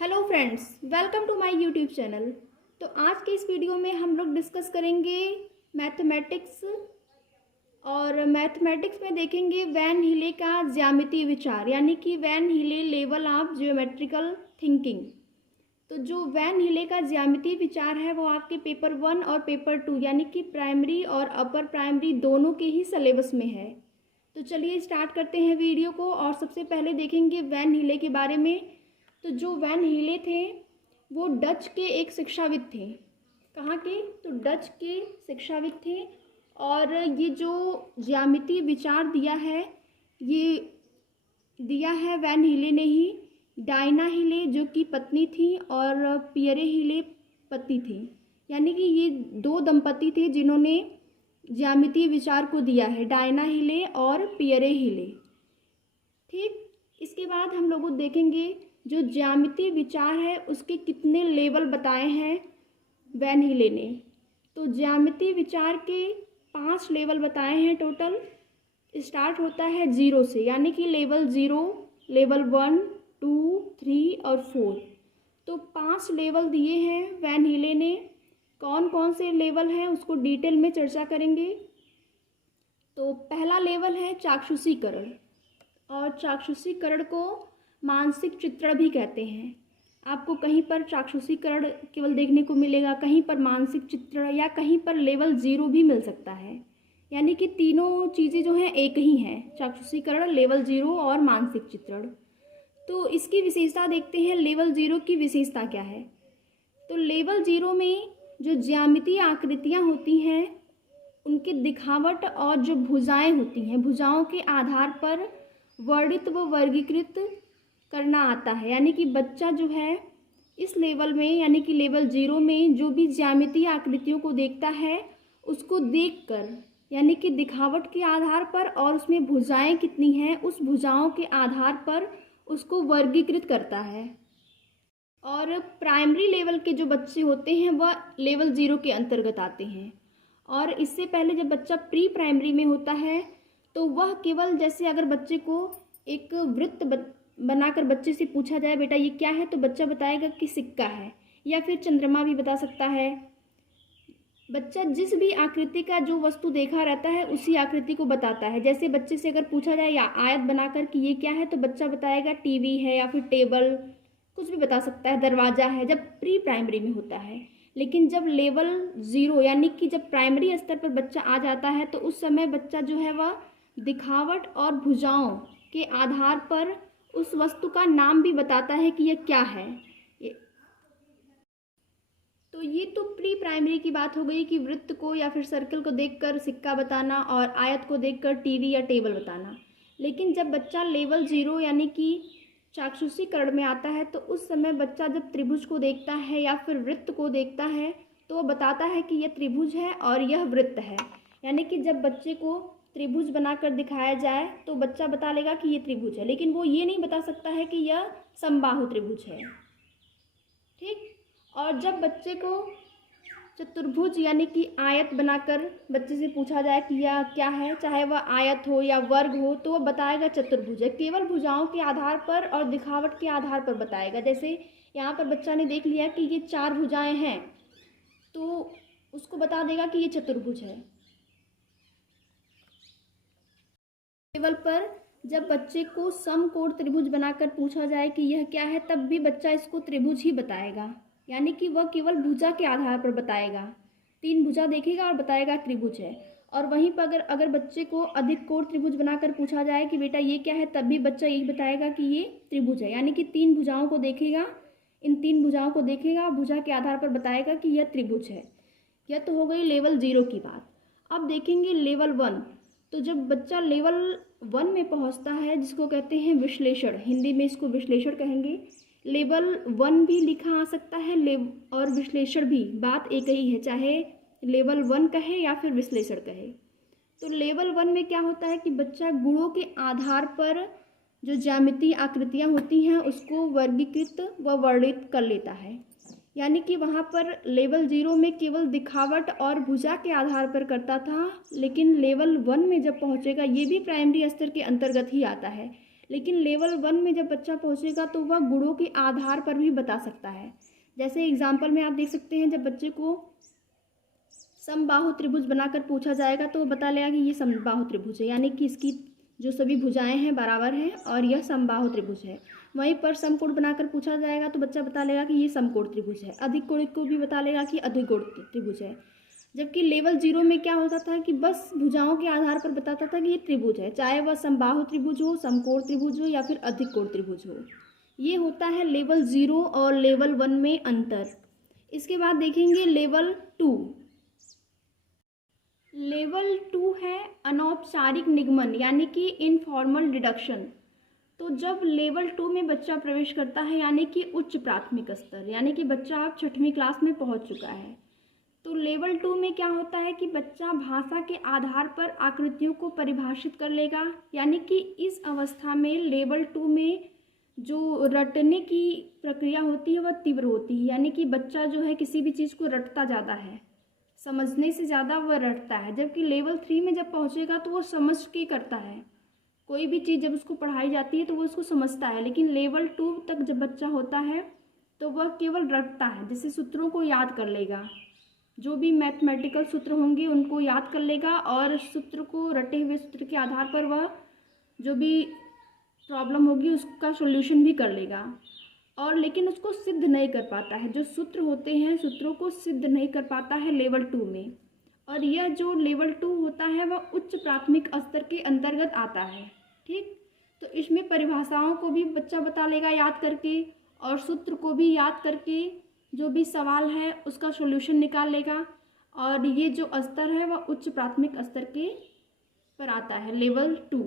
Hello friends, welcome to my YouTube channel. तो आज के इस वीडियो में हम लोग डिस्कस करेंगे मैथमेटिक्स। और मैथमेटिक्स में देखेंगे वैन हीले का ज्यामितीय विचार, यानी कि Van Hiele level of geometrical thinking. तो जो वैन हीले का ज्यामितीय विचार है वो आपके पेपर 1 और पेपर 2 यानी कि प्राइमरी और अपर प्राइमरी दोनों के ही सिलेबस में है। तो चलिए स्टार्ट करते हैं वीडियो को। और सबसे पहले देखेंगे वैन हीले के बारे में। तो जो वैन हीले थे वो डच के एक शिक्षाविद थे। कहाँ के? तो डच के शिक्षाविद थे। और ये जो ज्यामितीय विचार दिया है ये दिया है वैन हीले ने ही। डायना हीले जो कि पत्नी थी और पियरे हीले पति थे, यानी कि ये दो दंपति थे जिन्होंने ज्यामितीय विचार को दिया है, डायना हीले और पियरे हीले। ठीक, इसके बाद हम लोग देखेंगे जो ज्यामितीय विचार है उसके कितने लेवल बताए हैं वैन हीले ने। तो ज्यामितीय विचार के 5 लेवल बताए हैं टोटल। स्टार्ट होता है 0 से, यानी कि लेवल 0, लेवल 1, 2, 3 और 4। तो 5 लेवल दिए हैं वैन हीले ने। कौन कौन से लेवल हैं उसको डिटेल में चर्चा करेंगे। तो पहला लेवल है चाक्षुषीकरण, और चाक्षुषीकरण को मानसिक चित्रण भी कहते हैं। आपको कहीं पर चाक्षुषीकरण केवल देखने को मिलेगा, कहीं पर मानसिक चित्रण, या कहीं पर लेवल 0 भी मिल सकता है। यानी कि तीनों चीज़ें जो हैं एक ही हैं, चाक्षुषीकरण, लेवल 0 और मानसिक चित्रण। तो इसकी विशेषता देखते हैं, लेवल 0 की विशेषता क्या है। तो लेवल 0 में जो ज्यामितीय आकृतियाँ होती हैं उनकी दिखावट और जो भुजाएं होती हैं, भुजाओं के आधार पर वर्णित व वर्गीकृत करना आता है। यानी कि बच्चा जो है इस लेवल में, यानी कि लेवल 0 में जो भी ज्यामितीय आकृतियों को देखता है उसको देखकर, यानी कि दिखावट के आधार पर और उसमें भुजाएं कितनी हैं उस भुजाओं के आधार पर उसको वर्गीकृत करता है। और प्राइमरी लेवल के जो बच्चे होते हैं वह लेवल 0 के अंतर्गत आते हैं। और इससे पहले जब बच्चा प्री प्राइमरी में होता है तो वह केवल, जैसे अगर बच्चे को एक वृत्त बनाकर बच्चे से पूछा जाए बेटा ये क्या है, तो बच्चा बताएगा कि सिक्का है, या फिर चंद्रमा भी बता सकता है। बच्चा जिस भी आकृति का जो वस्तु देखा रहता है उसी आकृति को बताता है। जैसे बच्चे से अगर पूछा जाए या आयत बनाकर कि ये क्या है, तो बच्चा बताएगा टीवी है, या फिर टेबल, कुछ भी बता सकता है, दरवाज़ा है, जब प्री प्राइमरी में होता है। लेकिन जब लेवल 0 यानी कि जब प्राइमरी स्तर पर बच्चा आ जाता है तो उस समय बच्चा जो है वह दिखावट और भुजाओं के आधार पर उस वस्तु का नाम भी बताता है कि यह क्या है। तो ये तो प्री प्राइमरी की बात हो गई कि वृत्त को या फिर सर्कल को देखकर सिक्का बताना और आयत को देखकर टीवी या टेबल बताना। लेकिन जब बच्चा लेवल 0 यानी कि चाक्षुषीकरण में आता है तो उस समय बच्चा जब त्रिभुज को देखता है या फिर वृत्त को देखता है तो वह बताता है कि यह त्रिभुज है और यह वृत्त है। यानी कि जब बच्चे को त्रिभुज बनाकर दिखाया जाए तो बच्चा बता लेगा कि ये त्रिभुज है, लेकिन वो ये नहीं बता सकता है कि यह समबाहु त्रिभुज है। ठीक। और जब बच्चे को चतुर्भुज यानी कि आयत बनाकर बच्चे से पूछा जाए कि यह क्या है, चाहे वह आयत हो या वर्ग हो, तो वह बताएगा चतुर्भुज है। केवल भुजाओं के आधार पर और दिखावट के आधार पर बताएगा। जैसे यहाँ पर बच्चा ने देख लिया कि ये 4 भुजाएं हैं तो उसको बता देगा कि ये चतुर्भुज है। लेवल पर जब बच्चे को समकोण त्रिभुज बनाकर पूछा जाए कि यह क्या है, तब भी बच्चा इसको त्रिभुज ही बताएगा। यानी कि वह केवल भुजा के आधार पर बताएगा, 3 भुजा देखेगा और बताएगा त्रिभुज है। और वहीं पर अगर बच्चे को अधिक कोण त्रिभुज बनाकर पूछा जाए कि बेटा ये क्या है, तब भी बच्चा यही बताएगा कि ये त्रिभुज है। यानी कि 3 भुजाओं को देखेगा, इन 3 भुजाओं को देखेगा, भुजा के आधार पर बताएगा कि यह त्रिभुज है। यह तो हो गई लेवल 0 की बात। अब देखेंगे लेवल 1। तो जब बच्चा लेवल 1 में पहुंचता है, जिसको कहते हैं विश्लेषण, हिंदी में इसको विश्लेषण कहेंगे। लेवल 1 भी लिखा आ सकता है और विश्लेषण भी, बात एक ही है, चाहे लेवल 1 कहे या फिर विश्लेषण कहे। तो लेवल 1 में क्या होता है कि बच्चा गुणों के आधार पर जो ज्यामितीय आकृतियाँ होती हैं उसको वर्गीकृत व वर्णित कर लेता है। यानी कि वहाँ पर लेवल 0 में केवल दिखावट और भुजा के आधार पर करता था, लेकिन लेवल 1 में जब पहुँचेगा, ये भी प्राइमरी स्तर के अंतर्गत ही आता है, लेकिन लेवल 1 में जब बच्चा पहुँचेगा तो वह गुणों के आधार पर भी बता सकता है। जैसे एग्जाम्पल में आप देख सकते हैं, जब बच्चे को समबाहु त्रिभुज बनाकर पूछा जाएगा तो वो बता लेगा कि ये समबाहु त्रिभुज है, यानी कि इसकी जो सभी भुजाएं हैं बराबर हैं और यह समबाहु त्रिभुज है। वहीं पर समकोण बनाकर पूछा जाएगा तो बच्चा बता लेगा कि ये समकोण त्रिभुज है। अधिक कोण को भी बता लेगा कि अधिक कोण त्रिभुज है। जबकि लेवल 0 में क्या होता था कि बस भुजाओं के आधार पर बताता था कि ये त्रिभुज है, चाहे वह समबाहु त्रिभुज हो, समकोण त्रिभुज हो या फिर अधिक कोण त्रिभुज हो। ये होता है लेवल 0 और लेवल 1 में अंतर। इसके बाद देखेंगे लेवल 2। लेवल 2 है अनौपचारिक निगमन, यानी कि इनफॉर्मल डिडक्शन। तो जब लेवल 2 में बच्चा प्रवेश करता है, यानी कि उच्च प्राथमिक स्तर, यानी कि बच्चा अब 6वीं क्लास में पहुंच चुका है, तो लेवल 2 में क्या होता है कि बच्चा भाषा के आधार पर आकृतियों को परिभाषित कर लेगा। यानी कि इस अवस्था में लेवल 2 में जो रटने की प्रक्रिया होती है वह तीव्र होती है, यानी कि बच्चा जो है किसी भी चीज़ को रटता ज़्यादा है, समझने से ज़्यादा वह रटता है। जबकि लेवल 3 में जब पहुँचेगा तो वो समझ के करता है, कोई भी चीज़ जब उसको पढ़ाई जाती है तो वो उसको समझता है। लेकिन लेवल 2 तक जब बच्चा होता है तो वह केवल रटता है, जैसे सूत्रों को याद कर लेगा, जो भी मैथमेटिकल सूत्र होंगे उनको याद कर लेगा और सूत्र को, रटे हुए सूत्र के आधार पर वह जो भी प्रॉब्लम होगी उसका सॉल्यूशन भी कर लेगा, और लेकिन उसको सिद्ध नहीं कर पाता है। जो सूत्र होते हैं सूत्रों को सिद्ध नहीं कर पाता है लेवल 2 में। और यह जो लेवल 2 होता है वह उच्च प्राथमिक स्तर के अंतर्गत आता है। ठीक, तो इसमें परिभाषाओं को भी बच्चा बता लेगा याद करके, और सूत्र को भी याद करके जो भी सवाल है उसका सॉल्यूशन निकाल लेगा। और ये जो स्तर है वह उच्च प्राथमिक स्तर के पर आता है, लेवल 2।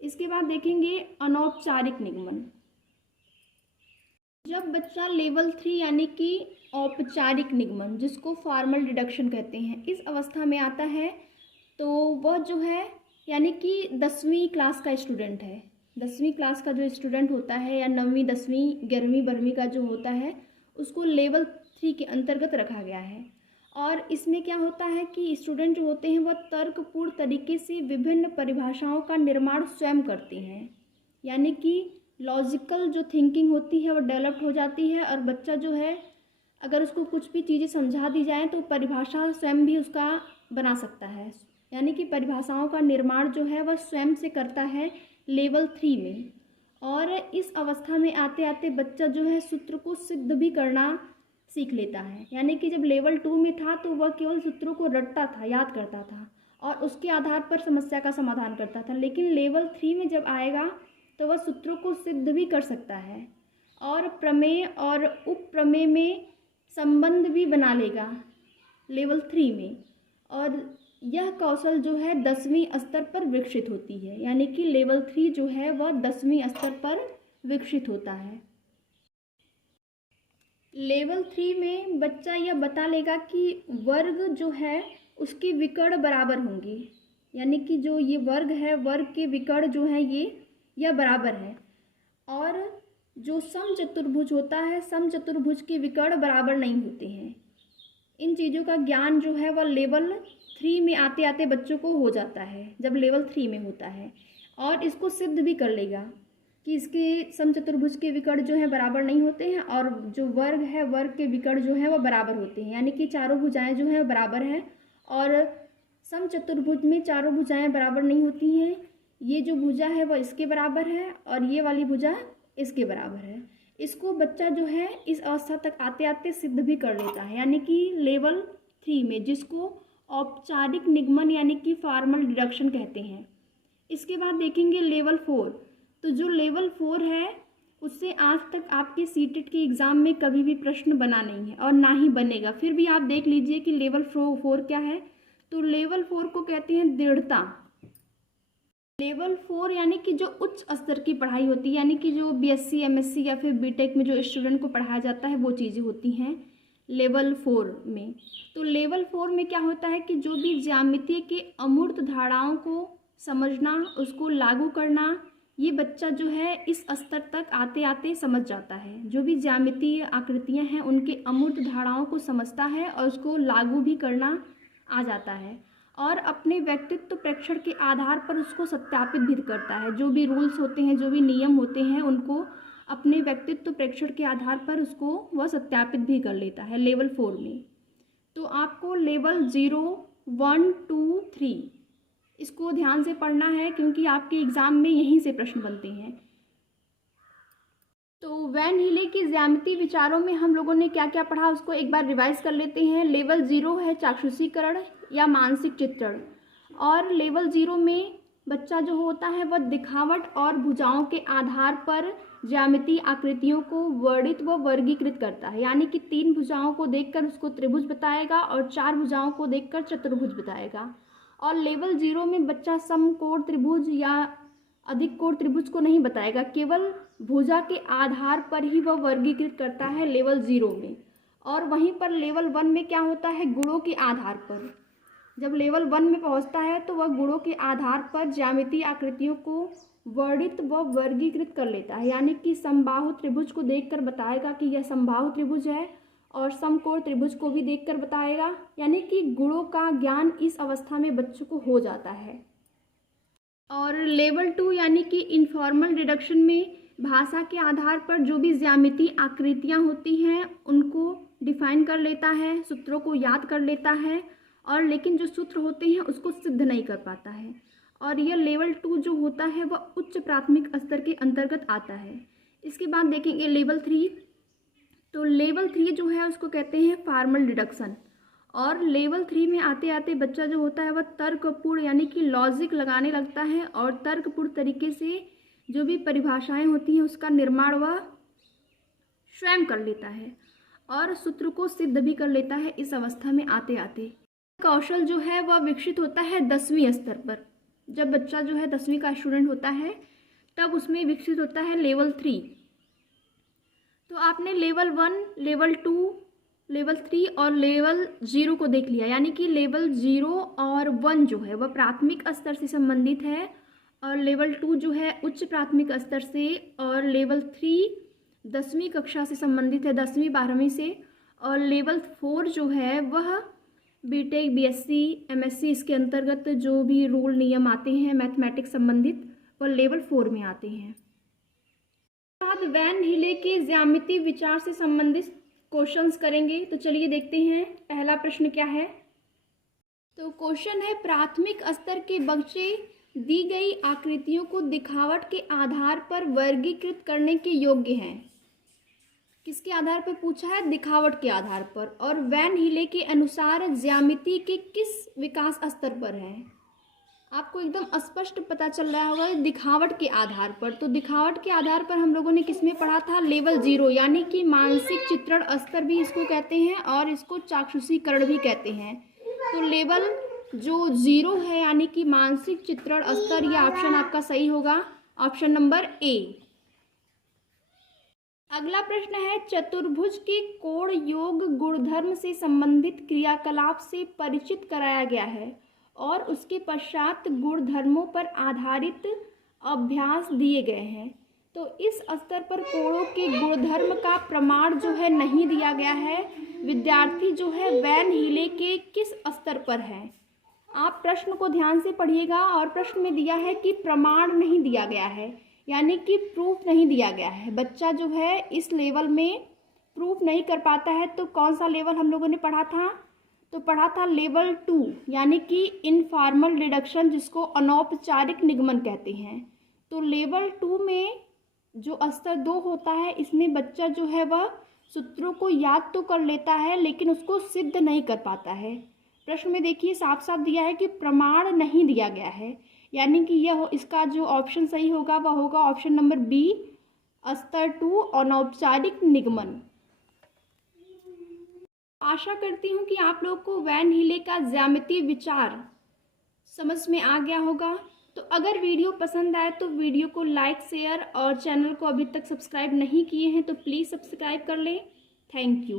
इसके बाद देखेंगे अनौपचारिक निगमन। जब बच्चा लेवल 3 यानी कि औपचारिक निगमन, जिसको फॉर्मल डिडक्शन कहते हैं, इस अवस्था में आता है तो वह जो है यानी कि 10वीं क्लास का स्टूडेंट है। 10वीं क्लास का जो स्टूडेंट होता है या 9वीं 10वीं 11वीं 12वीं का जो होता है उसको लेवल 3 के अंतर्गत रखा गया है। और इसमें क्या होता है कि स्टूडेंट जो होते हैं वह तर्कपूर्ण तरीके से विभिन्न परिभाषाओं का निर्माण स्वयं करते हैं, यानी कि लॉजिकल जो थिंकिंग होती है वो डेवलप हो जाती है। और बच्चा जो है अगर उसको कुछ भी चीज़ें समझा दी जाए तो परिभाषा स्वयं भी उसका बना सकता है, यानी कि परिभाषाओं का निर्माण जो है वह स्वयं से करता है लेवल 3 में। और इस अवस्था में आते आते बच्चा जो है सूत्र को सिद्ध भी करना सीख लेता है। यानी कि जब लेवल 2 में था तो वह केवल सूत्रों को रटता था, याद करता था और उसके आधार पर समस्या का समाधान करता था। लेकिन लेवल 3 में जब आएगा तो वह सूत्रों को सिद्ध भी कर सकता है और प्रमेय और उपप्रमेय में संबंध भी बना लेगा लेवल 3 में। और यह कौशल जो है 10वीं स्तर पर विकसित होती है, यानी कि लेवल 3 जो है वह 10वीं स्तर पर विकसित होता है। लेवल 3 में बच्चा यह बता लेगा कि वर्ग जो है उसके विकर्ण बराबर होंगे, यानी कि जो ये वर्ग है वर्ग के विकर्ण जो है यह बराबर है। और जो समचतुर्भुज होता है समचतुर्भुज के विकर्ण बराबर नहीं होते हैं। इन चीज़ों का ज्ञान जो है वह लेवल 3 में आते आते बच्चों को हो जाता है, जब लेवल 3 में होता है। और इसको सिद्ध भी कर लेगा कि इसके समचतुर्भुज के विकर्ण जो है बराबर नहीं होते हैं और जो वर्ग है वर्ग के विकर्ण जो है वह बराबर होते हैं, यानी कि चारों भुजाएं जो है बराबर हैं। और समचतुर्भुज में चारों भुजाएं बराबर नहीं होती हैं, ये जो भुजा है वह इसके बराबर है और ये वाली भुजा इसके बराबर है। इसको बच्चा जो है इस अवस्था तक आते आते सिद्ध भी कर लेता है, यानी कि लेवल 3 में, जिसको औपचारिक निगमन यानी कि फॉर्मल डिडक्शन कहते हैं। इसके बाद देखेंगे लेवल 4। तो जो लेवल 4 है उससे आज तक आपके सीटेट के एग्ज़ाम में कभी भी प्रश्न बना नहीं है और ना ही बनेगा। फिर भी आप देख लीजिए कि लेवल 4 क्या है। तो लेवल 4 को कहते हैं दृढ़ता। लेवल 4 यानी कि जो उच्च स्तर की पढ़ाई होती है, यानी कि जो बीएससी एमएससी या फिर बीटेक में जो स्टूडेंट को पढ़ाया जाता है वो चीज़ें होती हैं लेवल 4 में। तो लेवल 4 में क्या होता है कि जो भी ज्यामिति के अमूर्त धारणाओं को समझना, उसको लागू करना, ये बच्चा जो है इस स्तर तक आते आते समझ जाता है। जो भी ज्यामितीय आकृतियाँ हैं उनके अमूर्त धारणाओं को समझता है और उसको लागू भी करना आ जाता है। और अपने व्यक्तित्व प्रेक्षण के आधार पर उसको सत्यापित भी करता है। जो भी रूल्स होते हैं, जो भी नियम होते हैं, उनको अपने व्यक्तित्व प्रेक्षण के आधार पर उसको वह सत्यापित भी कर लेता है लेवल 4 में। तो आपको लेवल 0, 1, 2, 3 इसको ध्यान से पढ़ना है, क्योंकि आपके एग्ज़ाम में यहीं से प्रश्न बनते हैं। तो वैन हीले के ज्यामितीय विचारों में हम लोगों ने क्या क्या पढ़ा उसको एक बार रिवाइज कर लेते हैं। लेवल 0 है चाक्षुषीकरण या मानसिक चित्रण, और लेवल 0 में बच्चा जो होता है वह दिखावट और भुजाओं के आधार पर ज्यामितीय आकृतियों को वर्णित व वर्गीकृत करता है। यानी कि 3 भुजाओं को देखकर उसको त्रिभुज बताएगा और 4 भुजाओं को देखकर चतुर्भुज बताएगा। और लेवल 0 में बच्चा समकोण त्रिभुज या अधिक कोण त्रिभुज को नहीं बताएगा, केवल भुजा के आधार पर ही वह वर्गीकृत करता है लेवल 0 में। और वहीं पर लेवल 1 में क्या होता है, गुणों के आधार पर। जब लेवल 1 में पहुंचता है तो वह गुणों के आधार पर ज्यामितीय आकृतियों को वर्णित व वर्गीकृत कर लेता है। यानी कि समबाहु त्रिभुज को देखकर बताएगा कि यह समबाहु त्रिभुज है, और समकोण त्रिभुज को भी देखकर बताएगा। यानी कि गुणों का ज्ञान इस अवस्था में बच्चों को हो जाता है। और लेवल 2 यानी कि इनफॉर्मल डिडक्शन में भाषा के आधार पर जो भी ज्यामितीय आकृतियाँ होती हैं उनको डिफाइन कर लेता है, सूत्रों को याद कर लेता है, और लेकिन जो सूत्र होते हैं उसको सिद्ध नहीं कर पाता है। और यह लेवल 2 जो होता है वह उच्च प्राथमिक स्तर के अंतर्गत आता है। इसके बाद देखेंगे लेवल 3। तो लेवल 3 जो है उसको कहते हैं फॉर्मल डिडक्शन। और लेवल 3 में आते आते बच्चा जो होता है वह तर्कपूर्ण यानी कि लॉजिक लगाने लगता है, और तर्कपूर्ण तरीके से जो भी परिभाषाएं होती हैं उसका निर्माण वह स्वयं कर लेता है, और सूत्र को सिद्ध भी कर लेता है इस अवस्था में आते आते। कौशल जो है वह विकसित होता है 10वीं स्तर पर। जब बच्चा जो है 10वीं का स्टूडेंट होता है तब उसमें विकसित होता है लेवल 3। तो आपने लेवल 1, लेवल 2, लेवल 3 और लेवल 0 को देख लिया। यानी कि लेवल 0 और 1 जो है वह प्राथमिक स्तर से संबंधित है, और लेवल 2 जो है उच्च प्राथमिक स्तर से, और लेवल 3 10वीं कक्षा से संबंधित है, 10वीं 12वीं से, और लेवल 4 जो है वह बीटेक, बीएससी, एमएससी इसके अंतर्गत जो भी रूल नियम आते हैं मैथमेटिक्स संबंधित वह लेवल 4 में आते हैं। बाद वैन हीले के ज्यामितीय विचार से संबंधित क्वेश्चंस करेंगे। तो चलिए देखते हैं पहला प्रश्न क्या है। तो क्वेश्चन है, प्राथमिक स्तर के बच्चे दी गई आकृतियों को दिखावट के आधार पर वर्गीकृत करने के योग्य हैं। किसके आधार पर पूछा है, दिखावट के आधार पर। और वैन हीले के अनुसार ज्यामिति के किस विकास स्तर पर है। आपको एकदम स्पष्ट पता चल रहा होगा दिखावट के आधार पर। तो दिखावट के आधार पर हम लोगों ने किसमें पढ़ा था, लेवल 0 यानी कि मानसिक चित्रण स्तर भी इसको कहते हैं, और इसको चाक्षुषीकरण भी कहते हैं। तो लेवल जो 0 है यानी कि मानसिक चित्रण स्तर, यह ऑप्शन आपका सही होगा, ऑप्शन नंबर ए। अगला प्रश्न है, चतुर्भुज के कोण योग गुणधर्म से संबंधित क्रियाकलाप से परिचित कराया गया है, और उसके पश्चात गुणधर्मों पर आधारित अभ्यास दिए गए हैं। तो इस स्तर पर कोणों के गुणधर्म का प्रमाण जो है नहीं दिया गया है। विद्यार्थी जो है वैन हीले के किस स्तर पर है। आप प्रश्न को ध्यान से पढ़िएगा, और प्रश्न में दिया है कि प्रमाण नहीं दिया गया है, यानी कि प्रूफ नहीं दिया गया है। बच्चा जो है इस लेवल में प्रूफ नहीं कर पाता है। तो कौन सा लेवल हम लोगों ने पढ़ा था, तो पढ़ा था लेवल 2 यानी कि इनफॉर्मल डिडक्शन, जिसको अनौपचारिक निगमन कहते हैं। तो लेवल 2 में जो स्तर 2 होता है इसमें बच्चा जो है वह सूत्रों को याद तो कर लेता है लेकिन उसको सिद्ध नहीं कर पाता है। प्रश्न में देखिए साफ साफ दिया है कि प्रमाण नहीं दिया गया है, यानी कि यह इसका जो ऑप्शन सही होगा वह होगा ऑप्शन नंबर बी, स्तर 2 अनौपचारिक निगमन। आशा करती हूँ कि आप लोग को वैन हीले का ज्यामितीय विचार समझ में आ गया होगा। तो अगर वीडियो पसंद आए तो वीडियो को लाइक, शेयर, और चैनल को अभी तक सब्सक्राइब नहीं किए हैं तो प्लीज़ सब्सक्राइब कर लें। Thank you.